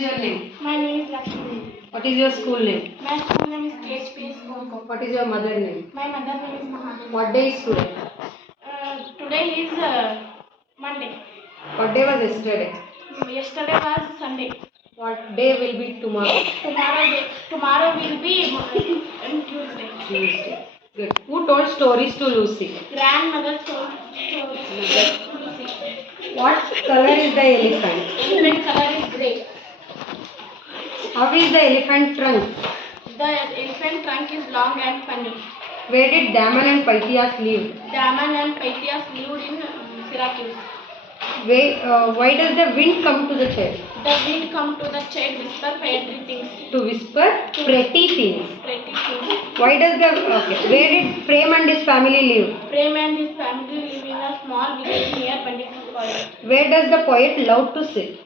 is your name? My name is Lakshmi. What is your school name? My school name is KHP School. What is your mother name? My mother name is Mahadevi. What day is today? Today is Monday. What day was yesterday? Yesterday was Sunday. What day will be tomorrow? Tomorrow will be Tuesday. Tuesday. Good. Who told stories to Lucy? Grandmother told stories to Lucy. What color is the elephant? Elephant color is grey. How is the elephant trunk? The elephant trunk is long and funny. Where did Daman and Pythias live? Daman and Pythias lived in Syracuse. Why does the wind come to the child? The wind come to the child, whisper fairy things. To whisper pretty things. Pretty things. Why does where did Prem and his family live? Prem and his family live in a small village near Panditpur forest. Where does the poet love to sit?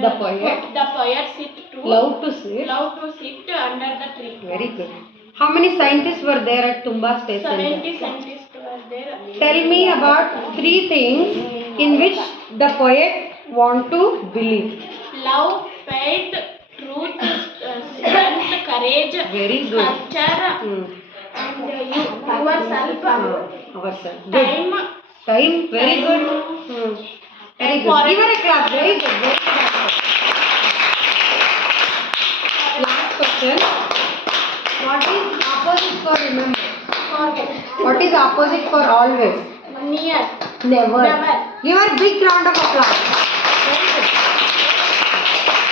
The poet? The poet sit to Love to sit? Love to sit under the tree. Very good. How many scientists were there at Tumba Space Center? 70 scientists were there. Tell me about 3 things in which the poet want to believe. Love, faith, truth, strength, courage, Very good. culture, and yourself. Ourselves. Good. Time. Time. Very good. Very good. Give her a clap. Very good. Very good. Last question. What is opposite for remember? Forget. What is opposite for always? Near. Never. Never. Give her a big round of applause.